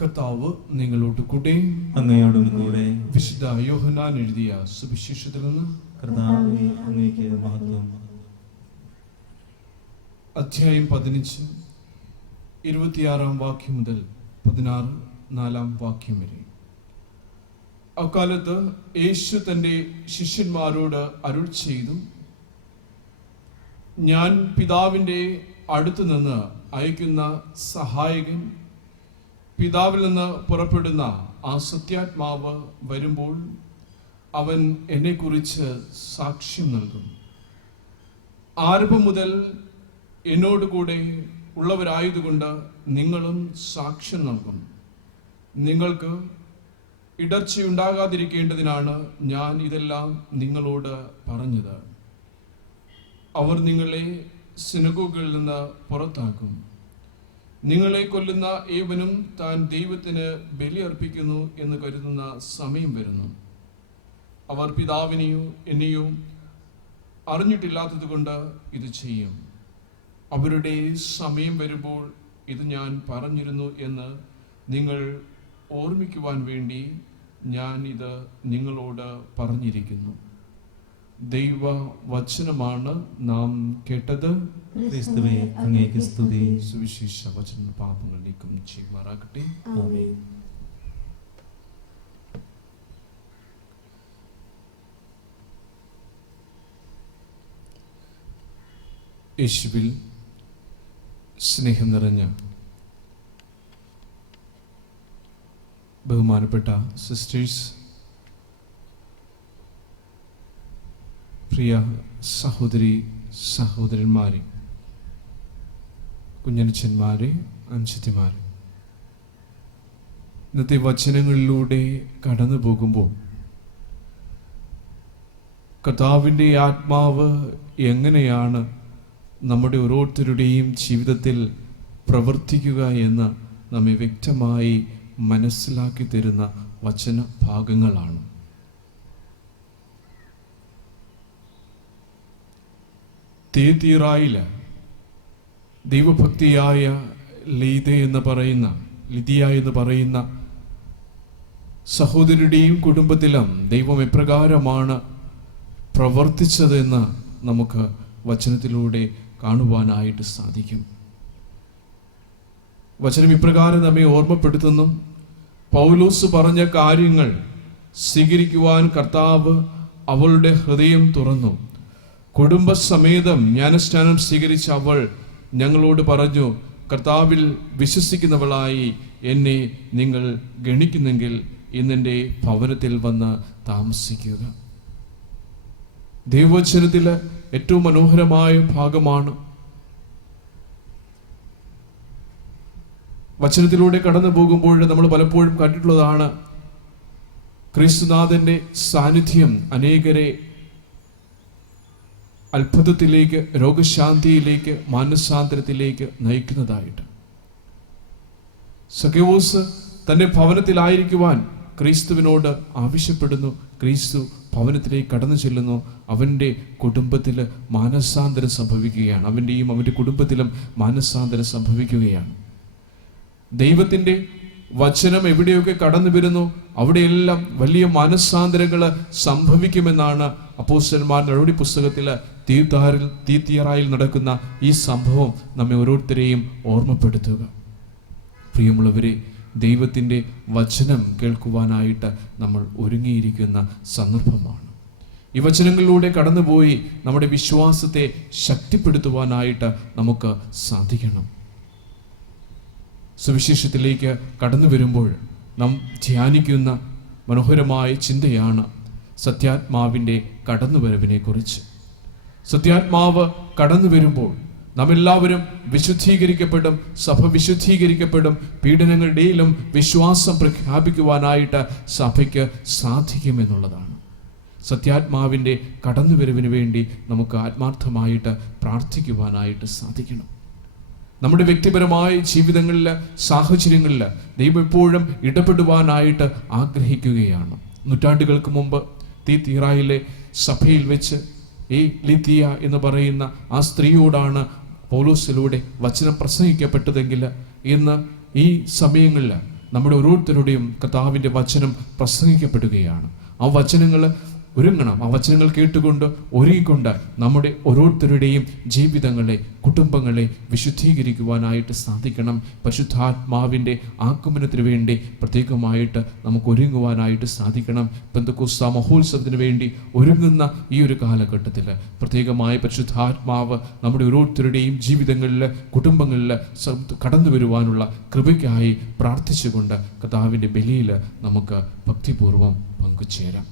കർത്താവ് നിങ്ങളോട് കൂടെ അങ്ങയോടും കൂടെ. വിശുദ്ധ യോഹന്നാൻ എഴുതിയ സുവിശേഷത്തിൽ നിന്ന് കർത്താവേ, അങ്ങേക്ക് മഹത്വം. അധ്യായം 15 26 വാക്യം മുതൽ 16 വാക്യം വരെ. അക്കാലത്ത് യേശു തൻ്റെ ശിഷ്യന്മാരോട് അരുൾ ചെയ്തു, ഞാൻ പിതാവിൻ്റെ അടുത്തു നിന്ന് അയക്കുന്ന സഹായകൻ, പിതാവിൽ നിന്ന് പുറപ്പെടുന്ന ആ സത്യാത്മാവ് വരുമ്പോൾ അവൻ എന്നെക്കുറിച്ച് സാക്ഷ്യം നൽകും. ആരംഭം മുതൽ എന്നോട് കൂടെ ഉള്ളവരായതുകൊണ്ട് നിങ്ങളും സാക്ഷ്യം നൽകും. നിങ്ങൾക്ക് ഇടർച്ചയുണ്ടാകാതിരിക്കേണ്ടതിനാണ് ഞാൻ ഇതെല്ലാം നിങ്ങളോട് പറഞ്ഞത്. അവർ നിങ്ങളെ സിനഗോഗുകളിൽ നിന്ന് പുറത്താക്കും. നിങ്ങളെ കൊല്ലുന്ന ഏവനും താൻ ദൈവത്തിന് ബലിയർപ്പിക്കുന്നു എന്ന് കരുതുന്ന സമയം വരുന്നു. അവർ പിതാവിനെയോ എന്നെയോ അറിഞ്ഞിട്ടില്ലാത്തത് കൊണ്ട് ഇത് ചെയ്യും. അവരുടെ സമയം വരുമ്പോൾ ഇത് ഞാൻ പറഞ്ഞിരുന്നു എന്ന് നിങ്ങൾ ഓർമ്മിക്കുവാൻ വേണ്ടി ഞാൻ ഇത് നിങ്ങളോട് പറഞ്ഞിരിക്കുന്നു. ദൈവ വചനമാണ് നാം കേട്ടത്. ക്രിസ്തുവേ, അങ്ങേക്ക് സ്തുതി. സുവിശേഷ വചന പാപങ്ങൾ നീക്കം ചെയ്യുമാറാകട്ടെ. ആമേൻ. യേശുവിൽ സ്നേഹം നിറഞ്ഞ ബഹുമാനപ്പെട്ട സിസ്റ്റേഴ്സ്, പ്രിയ സഹോദരി സഹോദരന്മാരെ, കുഞ്ഞനച്ഛന്മാരെ, അനുജത്തിമാരെ, ഇന്നത്തെ വചനങ്ങളിലൂടെ കടന്നു പോകുമ്പോൾ കർത്താവിൻ്റെ ആത്മാവ് എങ്ങനെയാണ് നമ്മുടെ ഓരോരുത്തരുടെയും ജീവിതത്തിൽ പ്രവർത്തിക്കുക എന്ന് നമ്മെ വ്യക്തമായി മനസ്സിലാക്കി തരുന്ന വചന ഭാഗങ്ങളാണ്. തീറായില് ദൈവഭക്തിയായ ലിദിയ എന്ന് പറയുന്ന സഹോദരിയുടെയും കുടുംബത്തിലും ദൈവം എപ്രകാരമാണ് പ്രവർത്തിച്ചതെന്ന് നമുക്ക് വചനത്തിലൂടെ കാണുവാനായിട്ട് സാധിക്കും. വചനം ഇപ്രകാരം നമ്മെ ഓർമ്മപ്പെടുത്തുന്നു. പൗലോസ് പറഞ്ഞ കാര്യങ്ങൾ സ്വീകരിക്കുവാൻ കർത്താവ് അവളുടെ ഹൃദയം തുറന്നു. കുടുംബസമേതം ജ്ഞാനസ്നാനം സ്വീകരിച്ച അവൾ ഞങ്ങളോട് പറഞ്ഞു, കർത്താവിൽ വിശ്വസിക്കുന്നവളായി എന്നെ നിങ്ങൾ ഗണിക്കുന്നെങ്കിൽ ഇന്നെൻ്റെ ഭവനത്തിൽ വന്ന് താമസിക്കുക. ദൈവവചനത്തിലെ ഏറ്റവും മനോഹരമായ ഭാഗമാണ്. വചനത്തിലൂടെ കടന്നു പോകുമ്പോൾ നമ്മൾ പലപ്പോഴും കണ്ടിട്ടുള്ളതാണ്, ക്രിസ്തുനാഥന്റെ സാന്നിധ്യം അനേകരെ അത്ഭുതത്തിലേക്ക്, രോഗശാന്തിയിലേക്ക്, മാനസാന്തരത്തിലേക്ക് നയിക്കുന്നതായിട്ട്. സഖ്യവോസ് തന്റെ ഭവനത്തിലായിരിക്കുവാൻ ക്രിസ്തുവിനോട് ആവശ്യപ്പെടുന്നു. ക്രിസ്തു ഭവനത്തിലേക്ക് കടന്നു ചെല്ലുന്നു. അവൻ്റെ കുടുംബത്തിൽ മാനസാന്തരം സംഭവിക്കുകയാണ്. അവൻ്റെയും അവൻ്റെ കുടുംബത്തിലും മാനസാന്തരം സംഭവിക്കുകയാണ്. ദൈവത്തിൻ്റെ വചനം എവിടെയൊക്കെ കടന്നു വരുന്നു അവിടെയെല്ലാം വലിയ മാനസാന്തരങ്ങൾ സംഭവിക്കുമെന്നാണ് അപ്പോസ്തലന്മാരുടെ നടപടി പുസ്തകത്തിൽ തീത്തിയറായിൽ നടക്കുന്ന ഈ സംഭവം നമ്മെ ഓരോരുത്തരെയും ഓർമ്മപ്പെടുത്തുക. പ്രിയമുള്ളവരെ, ദൈവത്തിൻ്റെ വചനം കേൾക്കുവാനായിട്ട് നമ്മൾ ഒരുങ്ങിയിരിക്കുന്ന സന്ദർഭമാണ്. ഈ വചനങ്ങളിലൂടെ കടന്നുപോയി നമ്മുടെ വിശ്വാസത്തെ ശക്തിപ്പെടുത്തുവാനായിട്ട് നമുക്ക് സാധിക്കണം. സുവിശേഷത്തിലേക്ക് കടന്നു വരുമ്പോൾ നാം ധ്യാനിക്കുന്ന മനോഹരമായ ചിന്തയാണ് സത്യാത്മാവിൻ്റെ കടന്നുവരവിനെ കുറിച്ച്. സത്യാത്മാവ് കടന്നു വരുമ്പോൾ നാം എല്ലാവരും വിശുദ്ധീകരിക്കപ്പെടും, സഭ വിശുദ്ധീകരിക്കപ്പെടും. പീഡനങ്ങളുടെയിലും വിശ്വാസം പ്രഖ്യാപിക്കുവാനായിട്ട് സഭയ്ക്ക് സാധിക്കുമെന്നുള്ളതാണ്. സത്യാത്മാവിൻ്റെ കടന്നുവരവിന് വേണ്ടി നമുക്ക് ആത്മാർത്ഥമായിട്ട് പ്രാർത്ഥിക്കുവാനായിട്ട് സാധിക്കണം. നമ്മുടെ വ്യക്തിപരമായ ജീവിതങ്ങളിലെ സാഹചര്യങ്ങളിൽ ദൈവം എപ്പോഴും ഇടപെടുവാനായിട്ട് ആഗ്രഹിക്കുകയാണ്. നൂറ്റാണ്ടുകൾക്ക് മുമ്പ് തീറായിലെ സഭയിൽ വെച്ച് ഈ ലിദിയ എന്ന് പറയുന്ന ആ സ്ത്രീയോടാണ് പൗലോസിലൂടെ വചനം പ്രസംഗിക്കപ്പെട്ടതെങ്കിൽ ഇന്ന് ഈ സമയങ്ങളിൽ നമ്മുടെ ഓരോരുത്തരുടെയും കർത്താവിൻ്റെ വചനം പ്രസംഗിക്കപ്പെടുകയാണ്. ആ വചനങ്ങൾ ഒരുങ്ങണം. ആ വചനങ്ങൾ കേട്ടുകൊണ്ട് ഒരുങ്ങിക്കൊണ്ട് നമ്മുടെ ഓരോരുത്തരുടെയും ജീവിതങ്ങളെ, കുടുംബങ്ങളെ വിശുദ്ധീകരിക്കുവാനായിട്ട് സാധിക്കണം. പരിശുദ്ധാത്മാവിൻ്റെ ആഗമനത്തിന് വേണ്ടി പ്രത്യേകമായിട്ട് നമുക്ക് ഒരുങ്ങുവാനായിട്ട് സാധിക്കണം. പെന്തക്കോസ്ത് മഹോത്സവത്തിന് വേണ്ടി ഒരുങ്ങുന്ന ഈ ഒരു കാലഘട്ടത്തിൽ പ്രത്യേകമായ പരിശുദ്ധാത്മാവ് നമ്മുടെ ഓരോരുത്തരുടെയും ജീവിതങ്ങളിൽ, കുടുംബങ്ങളിൽ കടന്നു വരുവാനുള്ള കൃപയ്ക്കായി പ്രാർത്ഥിച്ചുകൊണ്ട് കർത്താവിൻ്റെ ബലിയിൽ നമുക്ക് ഭക്തിപൂർവ്വം പങ്കുചേരാം.